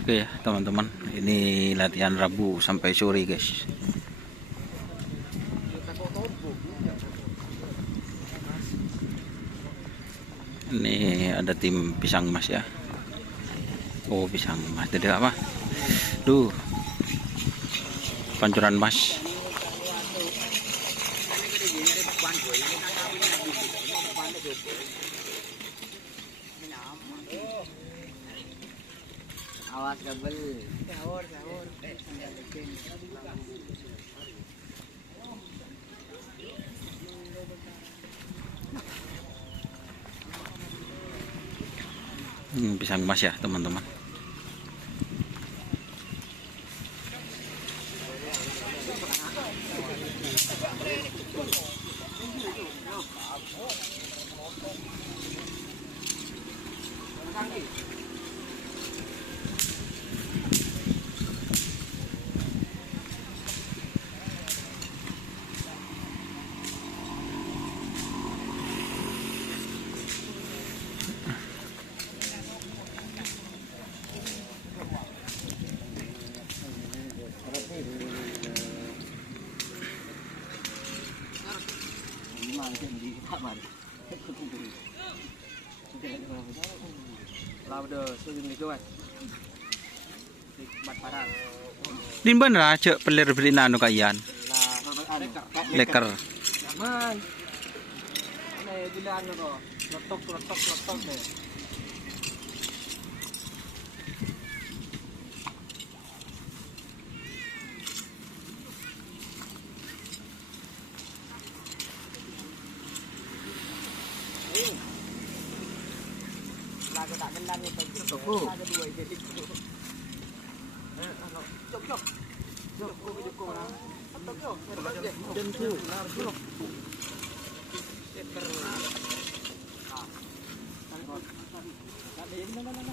Oke ya teman-teman, ini latihan Rabu sampai sore guys. Ini ada tim pisang mas ya. Oh pisang mas, tidak apa? Duh, pancuran mas. Awas kabel. Pisang mas ya teman-teman. Din bener aja pelir beli nano kayan. Leker. Lagu tak kendan ni lagu dua itu. Cok cok. Cok ko lah. Cok cok. Dan tu. Cok. Seker. Ah. Tadi ini mana.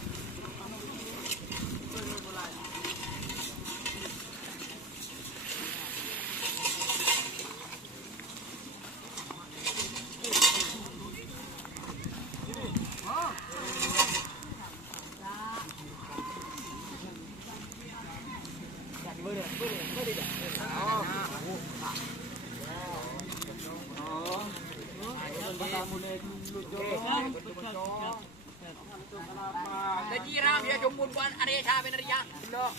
Jadi ram ya jumpun buan area cabe nerja. Lo.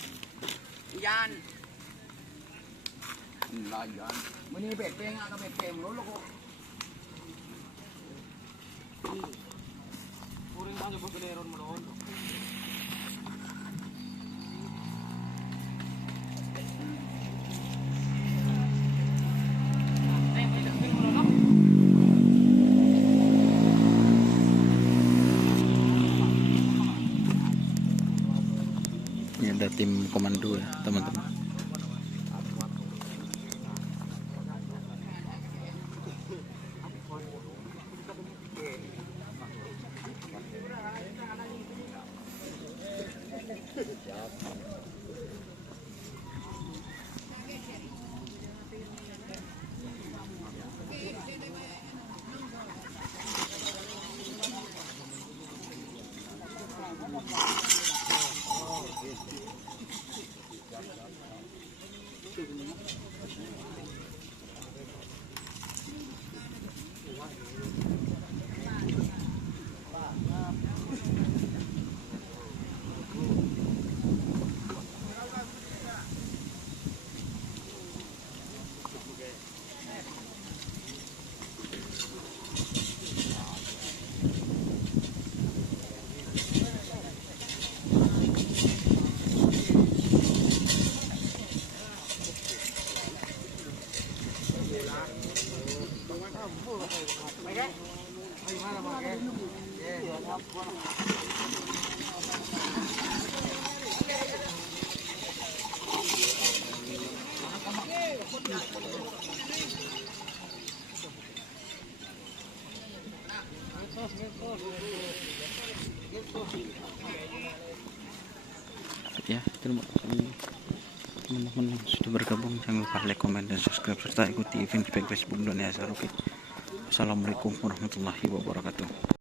Iyan. Layan. Meni bepeng atau bepeng lo kok. Puring tang yo pagleron mo noon. Ini ada tim komando ya teman-teman. Ya, terima kasih teman-teman yang sudah bergabung. Jangan lupa like, komen, dan subscribe serta ikuti feedback Facebook Dunia Saruki. Assalamualaikum warahmatullahi wabarakatuh.